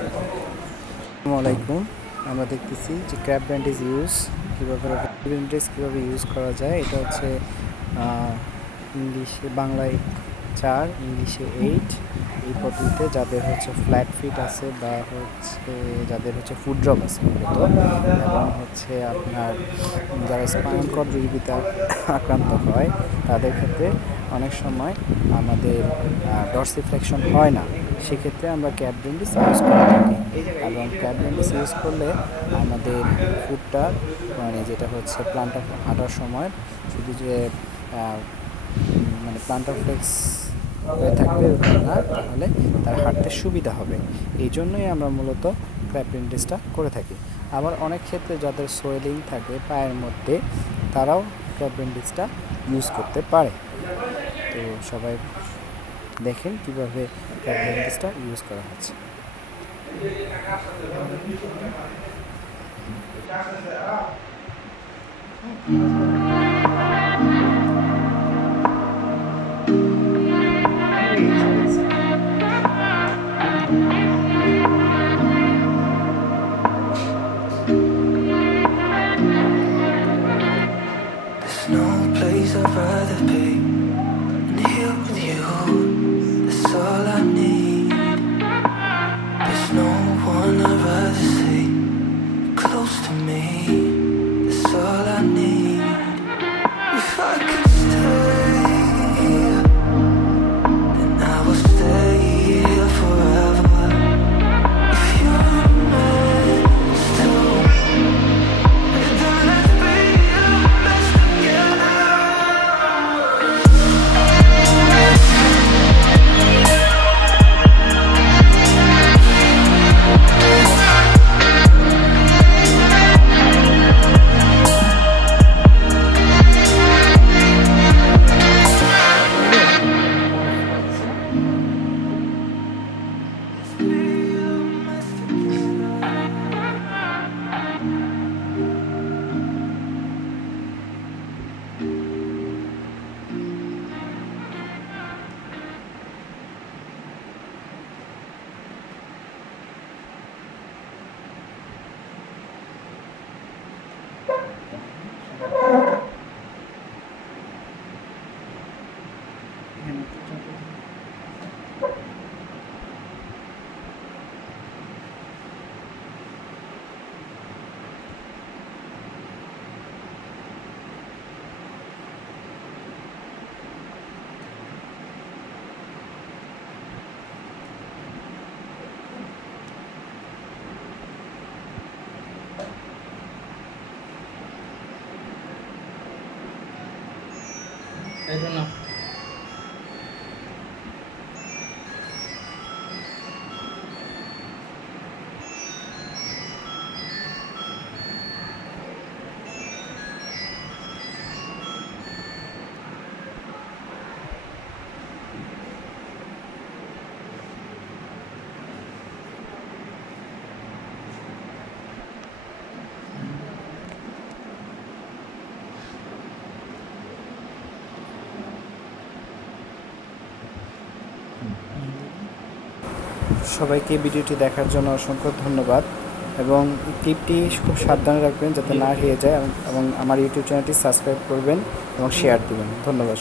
আসসালামু আলাইকুম। আমরা দেখতেছি যে ক্র্যাপ ব্যান্ডেজ কীভাবে ইউজ করা যায়। এটা হচ্ছে ইংলিশে, বাংলায় 4, ইংলিশে 8। এই পদ্ধতিতে যাদের হচ্ছে ফ্ল্যাট ফিট আছে বা হচ্ছে যাদের হচ্ছে ফুড ড্রপ আছে মূলত, এবং হচ্ছে আপনার যারা স্পাইনাল কর্ড রোগীতে আক্রান্ত হয় তাদের ক্ষেত্রে অনেক সময় আমাদের ডরসিফ্লেকশন হয় না। সেক্ষেত্রে আমরা ক্র্যাপ ব্যান্ডেজ ইউজ করে থাকি, এবং ক্র্যাপ ব্যান্ডেজ ইউজ করলে আমাদের ফুডটা যেটা হচ্ছে প্লান্টার হাঁটার সময় শুধু যে প্লান্টার ফ্লেক্স হয়ে থাকবে না, তাহলে তার হাঁটতে সুবিধা হবে। এই জন্যই আমরা মূলত ক্র্যাপ ব্যান্ডেজটা করে থাকি। আবার অনেক ক্ষেত্রে যাদের সোয়েলিং থাকে পায়ের মধ্যে, তারাও ক্র্যাপ ব্যান্ডেজটা ইউজ করতে পারে। তো সবাই দেখেন কীভাবে ক্র্যাপ ব্যান্ডেজটা ইউজ করা হচ্ছে। No place I'd rather be than here with you. That's all I need. There's no one I'd rather see close to me. That's all I need. If I could stay, then I will stay here forever. If you're meant to, then let's be the best together. সবাইকে ভিডিওটি দেখার জন্য অসংখ্য ধন্যবাদ, এবং ক্লিপটি খুব সাবধানে রাখবেন যাতে না হারিয়ে যায়, এবং আমার ইউটিউব চ্যানেলটি সাবস্ক্রাইব করবেন এবং শেয়ার দিবেন। ধন্যবাদ।